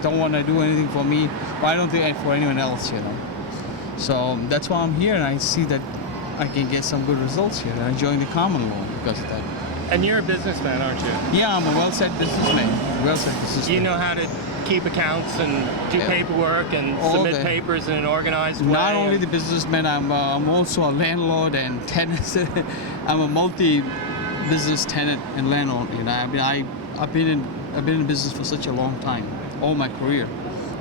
just don't want to do anything for me. Why don't they for anyone else, you know? So that's why I'm here, and I see that I can get some good results here. And I joined the common law because of that. And you're a businessman, aren't you? Yeah, I'm a well-set businessman. Well-set businessman. Do you know how to keep accounts and do paperwork and submit papers in an organized way? Not only the businessman, I'm also a landlord and tenant. I'm a multi-business tenant and landlord. You know, I mean, I've been in business for such a long time, all my career.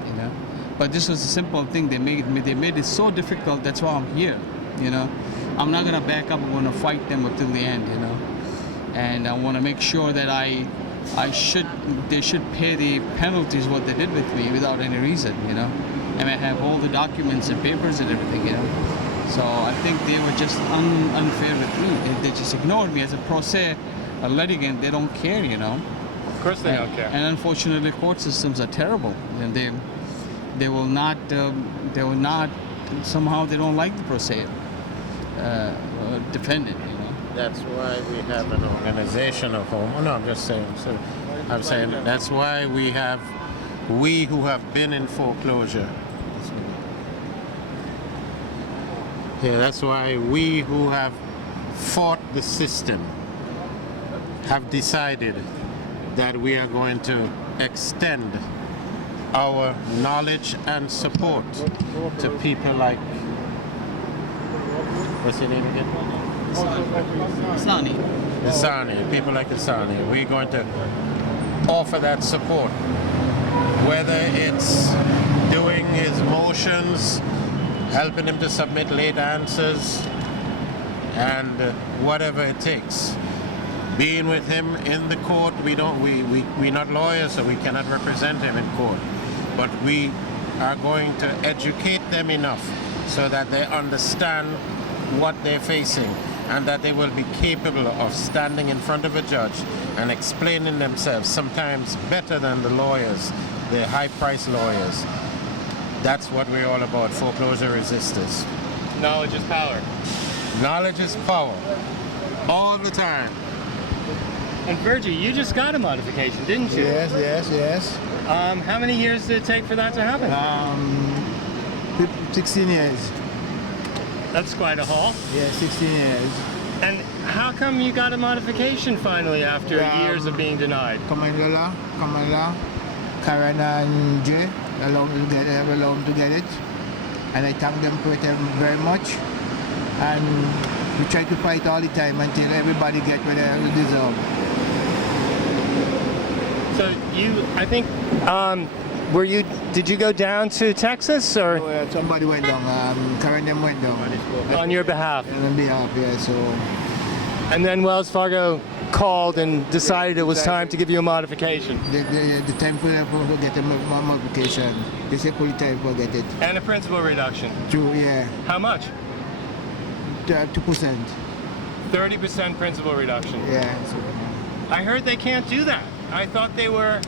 You know, but this was a simple thing. They made it so difficult. That's why I'm here. You know, I'm not gonna back up. I'm gonna fight them until the end. You know, and I want to make sure that they should pay the penalties what they did with me without any reason, you know. And I have all the documents and papers and everything, you know. So I think they were just unfair with me. They just ignored me as a pro se, a litigant. They don't care, you know. Of course they don't care. And unfortunately, court systems are terrible, and they will not somehow they don't like the pro se defendant, you know. That's why we have an organization of home. No, I'm just saying. So I'm saying that's why we who have been in foreclosure. Yeah, that's why we who have fought the system have decided that we are going to extend our knowledge and support to people like, what's your name again? Asani, people like Asani. We're going to offer that support, whether it's doing his motions, helping him to submit late answers, and whatever it takes. Being with him in the court, we're not lawyers, so we cannot represent him in court, but we are going to educate them enough so that they understand what they're facing, and that they will be capable of standing in front of a judge and explaining themselves, sometimes better than the lawyers, the high-priced lawyers. That's what we're all about, foreclosure resistors. Knowledge is power. Knowledge is power, all the time. And Virgie, you just got a modification, didn't you? Yes. How many years did it take for that to happen? 16 years. That's quite a haul. Yeah, 16 years. And how come you got a modification finally after years of being denied? Kamala, Karen and Jay allowed me to get it. And I thank them for it very much. And we try to fight all the time until everybody gets what they deserve. So I think, did you go down to Texas or? Oh, somebody went down, Karen them went down. On your behalf? On behalf, yeah, so. And then Wells Fargo called and decided it was time to give you a modification. The time for get a modification. They say fully time for get it. And a principal reduction? True, yeah. How much? 2%. 30% principal reduction? Yeah. So. I heard they can't do that. I thought they were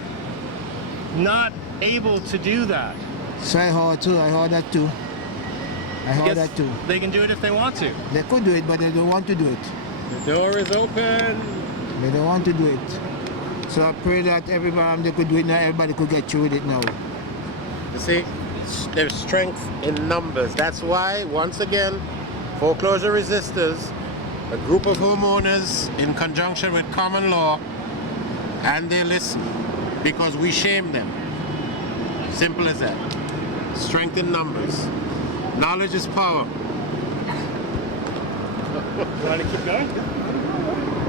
not able to do that. So I heard that too. They can do it if they want to. They could do it, but they don't want to do it. The door is open. They don't want to do it. So I pray that everybody they could do it now, everybody could get through with it now. You see, there's strength in numbers. That's why, once again, foreclosure resistors, a group of homeowners in conjunction with common law, and they listen because we shame them. Simple as that. Strength in numbers. Knowledge is power. You want to keep going?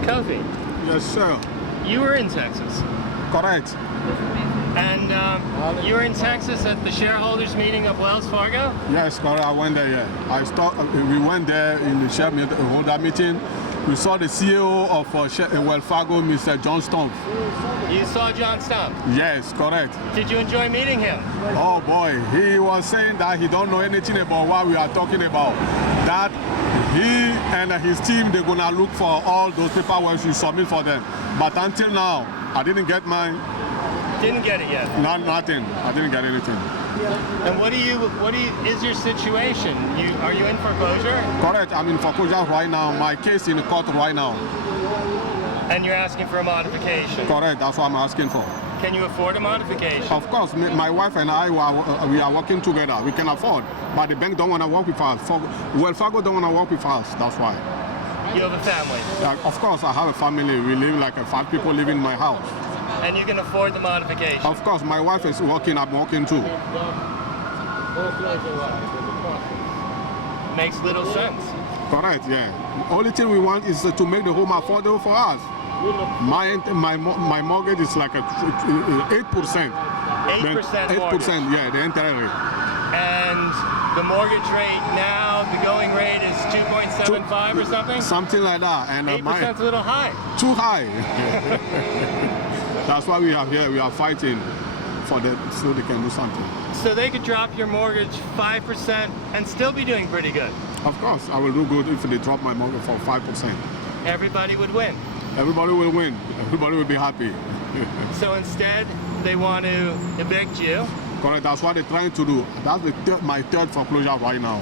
Kofi. Yes, sir. You were in Texas. Correct. And you were in Texas at the shareholders meeting of Wells Fargo? Yes, correct. I went there, yeah. We went there in the shareholder meeting. We saw the CEO of Wells Fargo, Mr. John Stump. You saw John Stump? Yes, correct. Did you enjoy meeting him? Oh boy, he was saying that he don't know anything about what we are talking about. That he and his team, they're gonna look for all those paperwork we submit for them. But until now, I didn't get mine. Didn't get it yet? Nothing. I didn't get anything. And what is your situation? Are you in foreclosure? Correct. I'm in foreclosure right now. My case in the court right now. And you're asking for a modification? Correct. That's what I'm asking for. Can you afford a modification? Of course, my wife and I we are working together. We can afford, but the bank don't want to work with us. Wells Fargo don't want to work with us. That's why. You have a family, Of course, I have a family. We live like 5 people live in my house. and you can afford the modification. Of course, my wife is working. I'm working too. Makes little sense. Correct. Yeah. Only thing we want is to make the home affordable for us. My mortgage is like a 8%. 8% mortgage. 8%. Yeah, the interest rate. And the mortgage rate now, the going rate is 2.75 or something? Something like that. And 8% is a little high. too high. That's why we are here. We are fighting for that so they can do something. So they could drop your mortgage 5% and still be doing pretty good. Of course, I will do good if they drop my mortgage for 5%. Everybody would win. Everybody will win. Everybody will be happy. So instead, they want to evict you. Correct. That's what they're trying to do. That's my third foreclosure right now.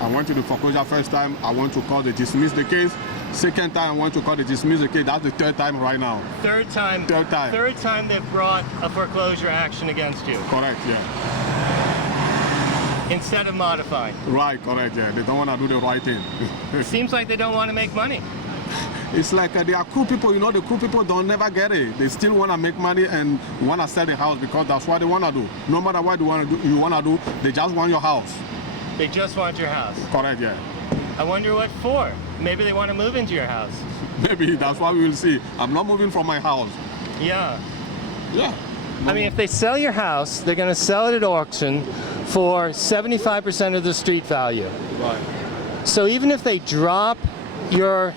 I went to the foreclosure first time. I want to call to dismiss the case. Second time, I want to call to dismiss the case. That's the third time right now. Third time. Third time. Third time they've brought a foreclosure action against you Correct. Yeah. instead of modifying. Right. Correct. Yeah. They don't want to do the right thing. It seems like they don't want to make money. It's like they are cool people, the cool people don't never get it. They still want to make money and want to sell the house because that's what they want to do. No matter what you want to do, they just want your house. They just want your house. Correct, yeah. I wonder what for. Maybe they want to move into your house. Maybe that's what we will see. I'm not moving from my house. Yeah. Yeah. I mean, if they sell your house, they're going to sell it at auction for 75% of the street value. Right. So even if they drop your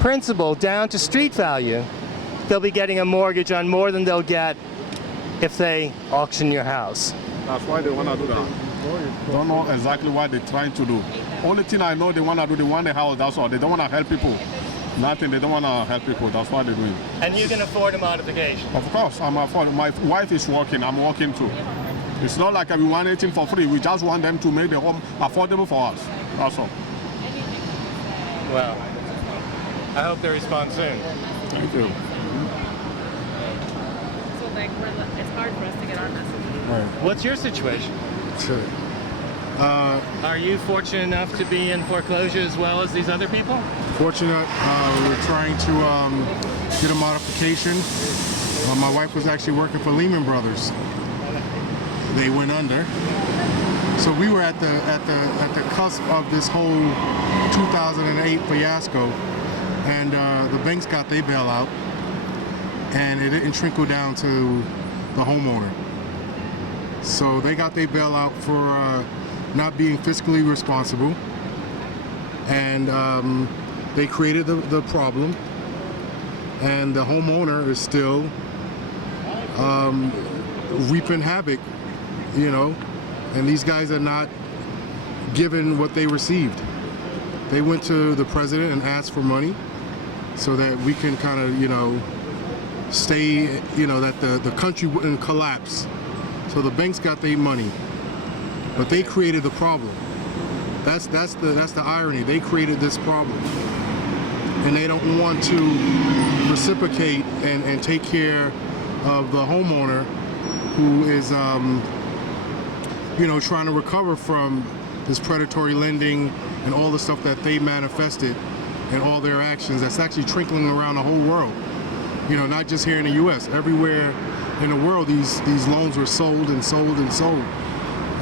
principal down to street value, they'll be getting a mortgage on more than they'll get if they auction your house. That's why they want to do that. Don't know exactly what they're trying to do. Only thing I know they want to do, they want the house, that's all. They don't want to help people. Nothing, they don't want to help people. That's what they're doing. And you can afford a modification. Of course, I'm affording. My wife is working, I'm working too. It's not like we want anything for free. We just want them to make the home affordable for us. That's all. Well, I hope they respond soon. Thank you. So like it's hard for us to get our message. What's your situation? Sure. Are you fortunate enough to be in foreclosure as well as these other people? Fortunate, we're trying to get a modification. My wife was actually working for Lehman Brothers. They went under. So we were at the cusp of this whole 2008 fiasco, and the banks got their bailout, and it didn't trickle down to the homeowner. So they got their bailout for not being fiscally responsible, and they created the problem, and the homeowner is still reaping havoc, and these guys are not given what they received. They went to the president and asked for money so that we can kind of, stay, that the country wouldn't collapse. So the banks got their money, but they created the problem. That's the irony. They created this problem, and they don't want to reciprocate and take care of the homeowner who is, trying to recover from this predatory lending and all the stuff that they manifested and all their actions. That's actually trickling around the whole world. Not just here in the U.S. Everywhere in the world, these loans were sold and sold and sold,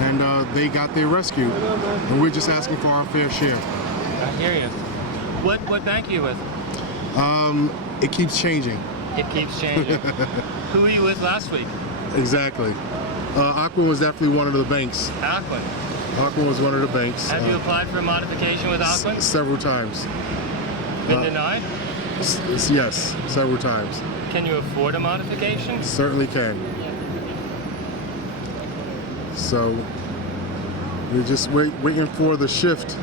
and they got their rescue, and we're just asking for our fair share. I hear you. What bank are you with? It keeps changing. It keeps changing. Who were you with last week? Exactly. Aquin was definitely one of the banks. Aquin. Aquin was one of the banks. Have you applied for a modification with Aquin? Several times. Been denied? Yes, several times. Can you afford a modification? Certainly can. So we're just waiting for the shift.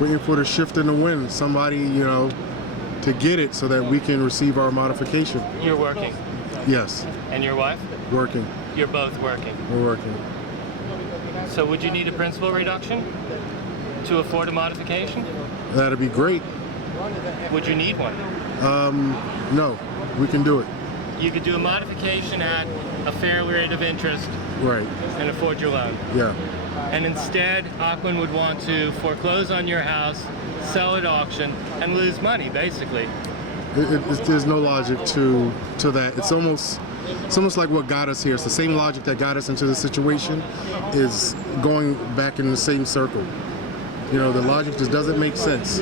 Waiting for the shift in the wind. Somebody, to get it so that we can receive our modification. You're working. Yes, And your wife? working. You're both working. We're working. So would you need a principal reduction to afford a modification? That'd be great. Would you need one? No, we can do it. you could do a modification at a fair rate of interest Right. and afford your loan. Yeah. And instead, Ocwen would want to foreclose on your house, sell at auction, and lose money, basically. There's no logic to that. It's almost like what got us here. It's the same logic that got us into the situation is going back in the same circle. You know, the logic just doesn't make sense.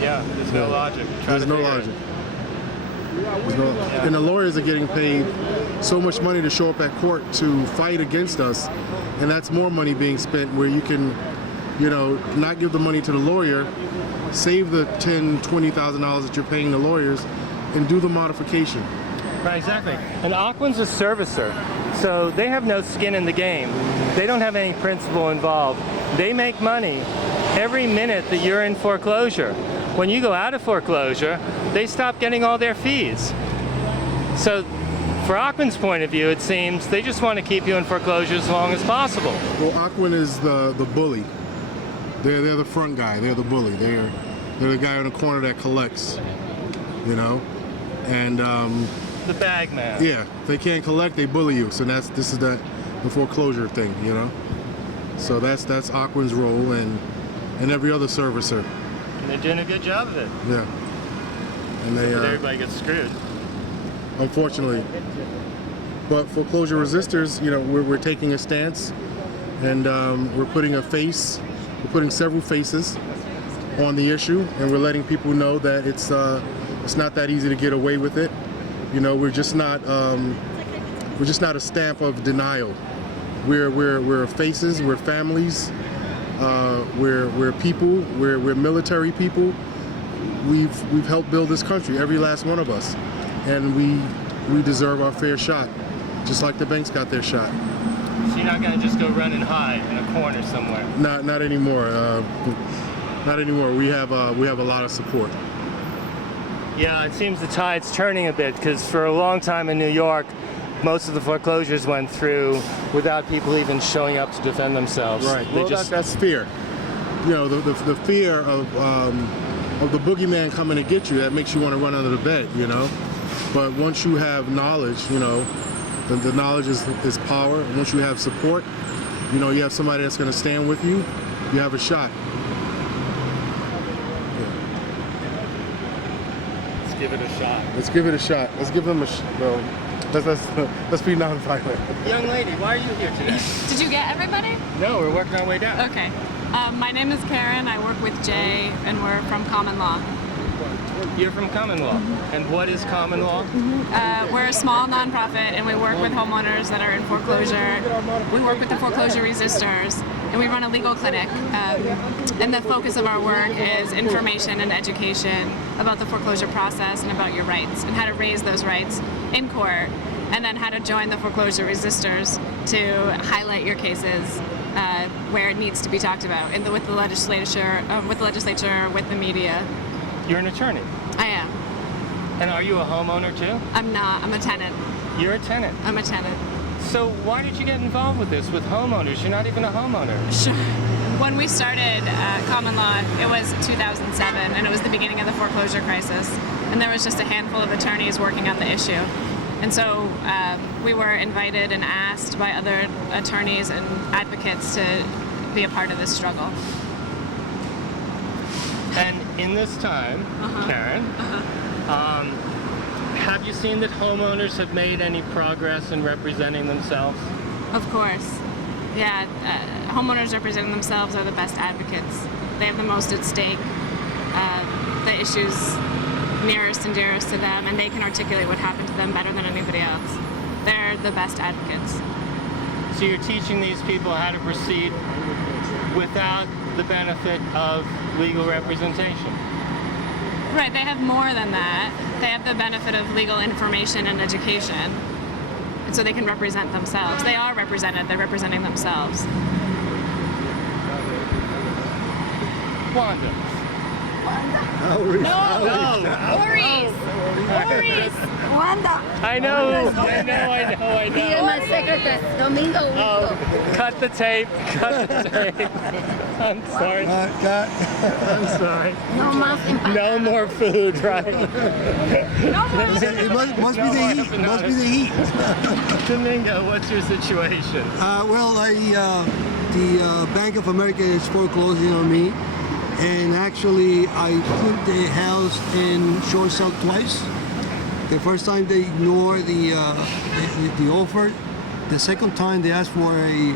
Yeah, there's no logic. There's no logic. And the lawyers are getting paid so much money to show up at court to fight against us, and that's more money being spent where you can, you know, not give the money to the lawyer, save the $10,000-$20,000 that you're paying the lawyers, and do the modification. Right, exactly. And Ocwen's a servicer, so they have no skin in the game. They don't have any principal involved. They make money every minute that you're in foreclosure. When you go out of foreclosure, they stop getting all their fees. So for Ocwen's point of view, it seems they just want to keep you in foreclosure as long as possible. Well, Ocwen is the bully. They're the front guy. They're the bully. They're the guy in the corner that collects. You know, and The bag man. yeah, if they can't collect, they bully you. So this is the foreclosure thing. You know, so that's Ocwen's role and every other servicer. And they're doing a good job of it. Yeah, and they But everybody gets screwed. unfortunately. But foreclosure resistors, you know, we're taking a stance, and we're putting a face. We're putting several faces on the issue, and we're letting people know that it's not that easy to get away with it. You know, we're just not a stamp of denial. We're faces. We're families. We're people. We're military people. We've helped build this country, every last one of us, and we deserve our fair shot, just like the banks got their shot. So you're not going to just go run and hide in a corner somewhere. Not anymore. Not anymore. We have a lot of support. Yeah, it seems the tide's turning a bit because for a long time in New York, most of the foreclosures went through without people even showing up to defend themselves. Right. They Well, just that's fear. You know, the fear of the boogeyman coming to get you, that makes you want to run under the bed. You know, but once you have knowledge, you know, the knowledge is power. And once you have support, you know, you have somebody that's going to stand with you. You have a shot. let's give it a shot. Let's give it a shot. Let's give them a well. Let's be nonviolent. Young lady, why are you here today? Did you get everybody? No, we're working our way down. Okay. My name is Karen. I work with Jay, and we're from Common Law. You're from Common Law. And what is Common Law? We're a small nonprofit, and we work with homeowners that are in foreclosure. We work with the foreclosure resistors, and we run a legal clinic. And the focus of our work is information and education about the foreclosure process and about your rights and how to raise those rights in court, and then how to join the foreclosure resistors to highlight your cases where it needs to be talked about with the legislature, with the media. You're an attorney. I am. And are you a homeowner too? I'm not. I'm a tenant. You're a tenant. I'm a tenant. So why did you get involved with this with homeowners? You're not even a homeowner. Sure. When we started Common Law, it was 2007, and it was the beginning of the foreclosure crisis. And there was just a handful of attorneys working on the issue. And so we were invited and asked by other attorneys and advocates to be a part of this struggle. And in this time, Karen, have you seen that homeowners have made any progress in representing themselves? Of course. Yeah, homeowners representing themselves are the best advocates. They have the most at stake, the issues nearest and dearest to them, and they can articulate what happened to them better than anybody else. They're the best advocates. So you're teaching these people how to proceed without the benefit of legal representation. Right, they have more than that. They have the benefit of legal information and education. And so they can represent themselves. They are represented, they're representing themselves. Wanda, Maurice. Wanda. I know. He is my secretary. Domingo. Oh, cut the tape. Cut the tape. I'm sorry. I'm sorry. No más No more food, right? It must be the heat. It must be the heat. Domingo, what's your situation? The Bank of America is foreclosing on me, and actually I put the house in short sale twice. The first time they ignored the offer. The second time they asked for a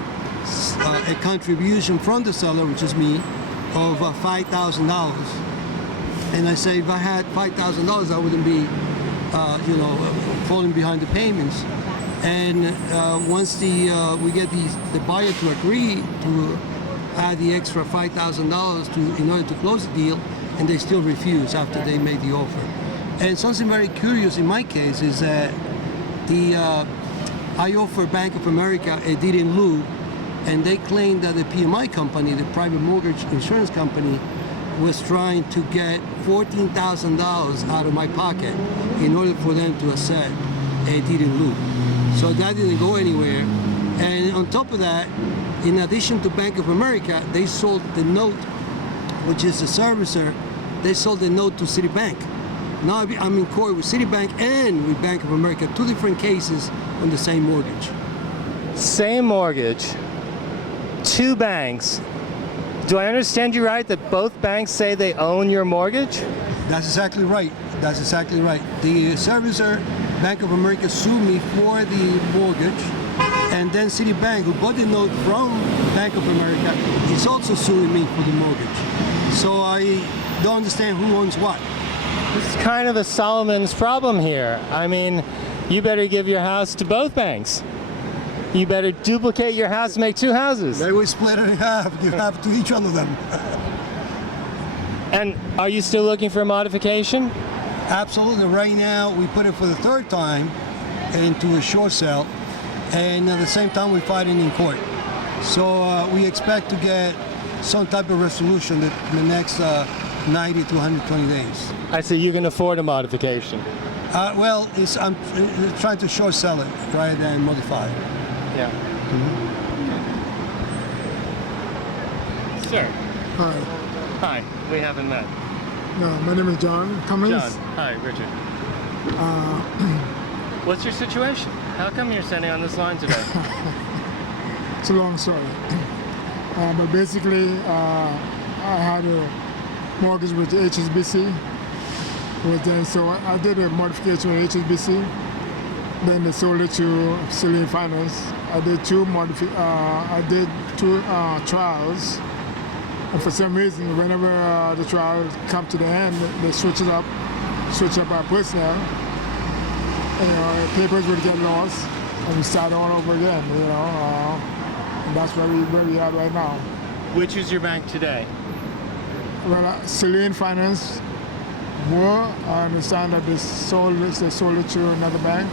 contribution from the seller, which is me, of $5,000. And I say if I had $5,000, I wouldn't be, falling behind the payments. And once we get the buyer to agree to add the extra $5,000 in order to close the deal, and they still refuse after they made the offer. And something very curious in my case is that I offered Bank of America a deed in lieu, and they claimed that the PMI company, the private mortgage insurance company, was trying to get $14,000 out of my pocket in order for them to accept a deed in lieu. So that didn't go anywhere. And on top of that, in addition to Bank of America, they sold the note, which is the servicer, they sold the note to Citibank. Now I'm in court with Citibank and with Bank of America, two different cases on the same mortgage. Same mortgage, two banks. Do I understand you right that both banks say they own your mortgage? That's exactly right. That's exactly right. The servicer, Bank of America, sued me for the mortgage, and then Citibank, who bought the note from Bank of America, is also suing me for the mortgage. So I don't understand who owns what. It's kind of a Solomon's problem here. I mean, you better give your house to both banks. You better duplicate your house and make two houses. They will split it in half. You have to each one of them. And are you still looking for a modification? Absolutely. Right now, we put it for the third time into a short sale, and at the same time, we're fighting in court. So we expect to get some type of resolution in the next 90 to 120 days. I see you can afford a modification. Well, I'm trying to short sell it rather than modify it. Yeah. Sir. Hi. Hi. We haven't met. My name is John Cummings. John. Hi, Richard. What's your situation? How come you're standing on this line today? It's a long story. But basically, I had a mortgage with HSBC. So I did a modification with HSBC. Then they sold it to Celine Finance. I did two trials. And for some reason, whenever the trial come to the end, they switch up our personnel. Papers would get lost, and we start all over again. And that's where we are right now. Which is your bank today? Well, Celine Finance. I understand that they sold it to another bank.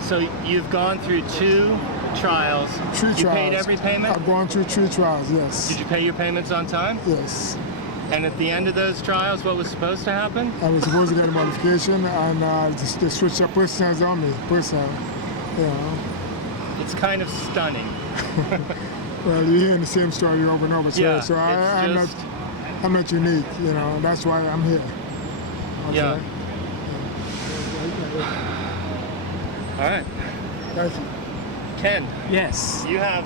So you've gone through two trials. You paid every payment? I've gone through 3 trials, yes. Did you pay your payments on time? Yes. And at the end of those trials, what was supposed to happen? I was supposed to get a modification, and they switched up personnel on me. It's kind of stunning. Well, you're hearing the same story over and over. So I'm not unique, That's why I'm here. Okay? Yeah. All right. Thank you. Ken. Yes. You have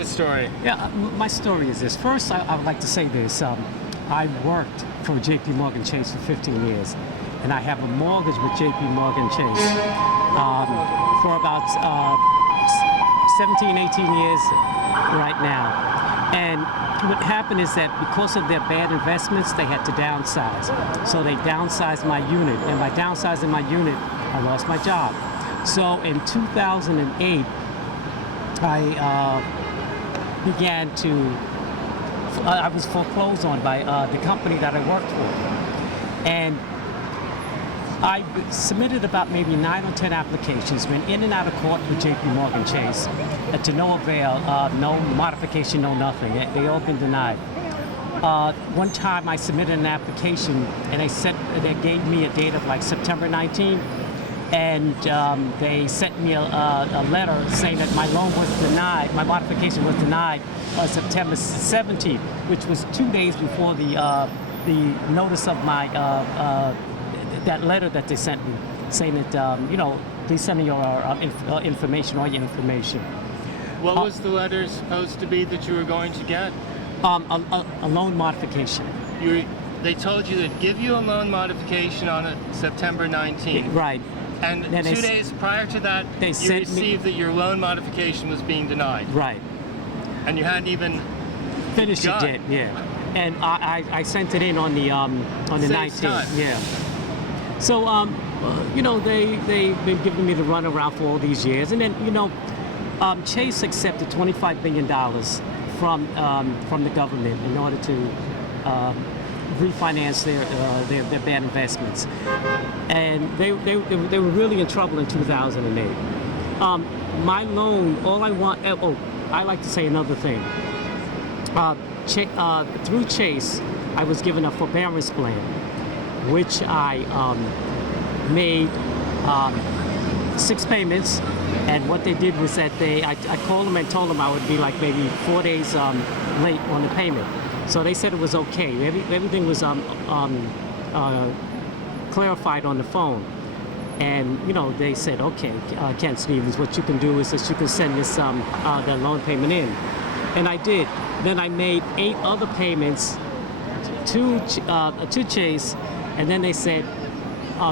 a story. Yeah, my story is this. First, I would like to say this. I worked for JP Morgan Chase for 15 years, and I have a mortgage with JP Morgan Chase for about 17, 18 years right now. And what happened is that because of their bad investments, they had to downsize. So they downsized my unit, and by downsizing my unit, I lost my job. So in 2008, I was foreclosed on by the company that I worked for. And I submitted about maybe 9 or 10 applications, went in and out of court with JP Morgan Chase, to no avail, no modification, no nothing. They all been denied. One time I submitted an application and they gave me a date of like September 19th, and they sent me a letter saying that my loan was denied, my modification was denied on September 17th, which was 2 days before the notice of my that letter that they sent me, saying that please send me your information, all your information. What was the letter supposed to be that you were going to get? A loan modification. They told you they'd give you a loan modification on September 19th. Right. And then 2 days prior to that, they you received that your loan modification was being denied. Right. And you hadn't even finished it yet. Yeah. And I sent it in on the 19th. Time. Yeah. So they've been giving me the runaround for all these years, and then Chase accepted $25 billion from the government in order to refinance their bad investments, and they were really in trouble in 2008. My loan, all I want. I like to say another thing. Through Chase, I was given a forbearance plan, which I made 6 payments. And what they did was that I called them and told them I would be like maybe 4 days late on the payment. So they said it was okay. Everything was clarified on the phone. And they said, okay, Ken Stevens, what you can do is that you can send this the loan payment in. And I did. Then I made 8 other payments to Chase, and then they said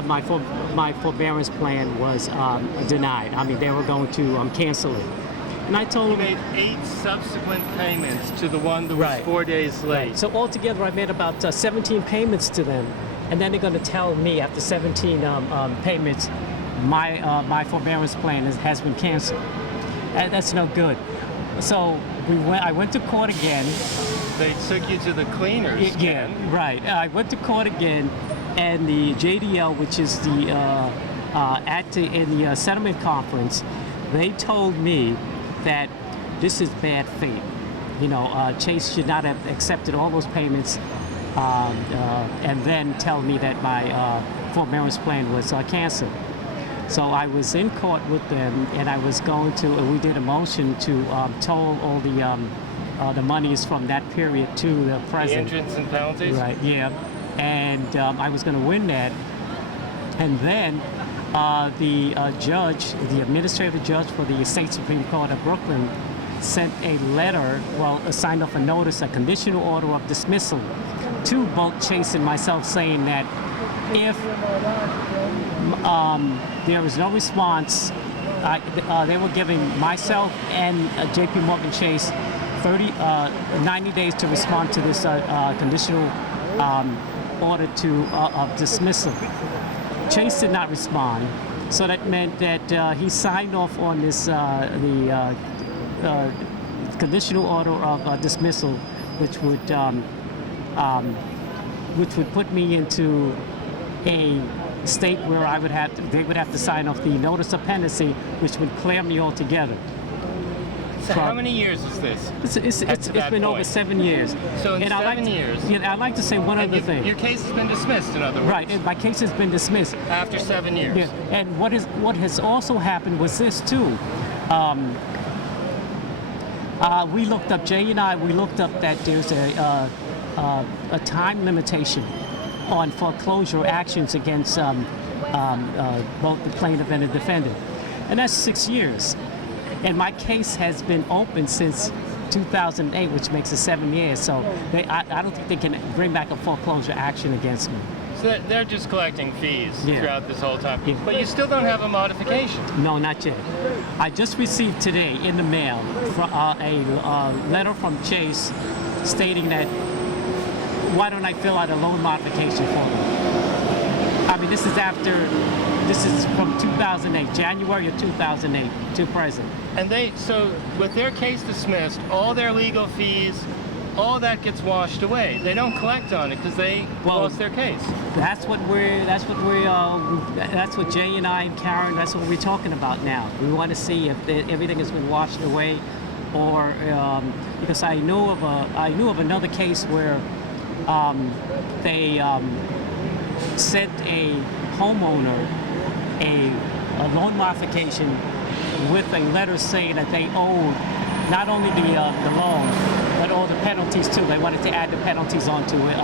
my forbearance plan was denied. I mean, they were going to cancel it. And I told them... You made 8 subsequent payments to the one that was 4 days late. Right. So altogether, I made about 17 payments to them, and then they're going to tell me after 17 payments, my forbearance plan has been canceled. And that's no good. So I went to court again. They took you to the cleaners. Yeah, right. I went to court again, and the JDL, which is the in the settlement conference, they told me that this is bad faith. Chase should not have accepted all those payments and then tell me that my forbearance plan was canceled. So I was in court with them, and I was going to. We did a motion to toll all the monies from that period to the present. The interest and penalties. Right. Yeah. And I was going to win that, and then the judge, the administrative judge for the State Supreme Court of Brooklyn, sent a letter, signed off a notice, a conditional order of dismissal, to both Chase and myself, saying that if there was no response, they were giving myself and JP Morgan Chase 90 days to respond to this conditional order of dismissal. Chase did not respond, so that meant that he signed off on this the conditional order of dismissal, which would put me into a state where they would have to sign off the notice of pendency, which would clear me altogether. So how many years is this? It's been over 7 years. So in 7 years. Yeah, I'd like to say one other thing. Your case has been dismissed, in other words. Right, and my case has been dismissed. After 7 years. Yeah, and what has also happened was this too. We looked up, Jay and I, we looked up that there's a time limitation on foreclosure actions against both the plaintiff and the defendant. And that's 6 years. And my case has been open since 2008, which makes it 7 years. So I don't think they can bring back a foreclosure action against me. So they're just collecting fees Yeah. throughout this whole time. Yeah. But you still don't have a modification. No, not yet. I just received today in the mail a letter from Chase stating that why don't I fill out a loan modification for them? I mean, this is from 2008, January of 2008 to present. And so with their case dismissed, all their legal fees all that gets washed away. They don't collect on it because they lost their case. That's what Jay and I and Karen, that's what we're talking about now. We want to see if everything has been washed away, or because I knew of another case where they sent a homeowner a loan modification with a letter saying that they owed not only the loan, but all the penalties too. They wanted to add the penalties onto it.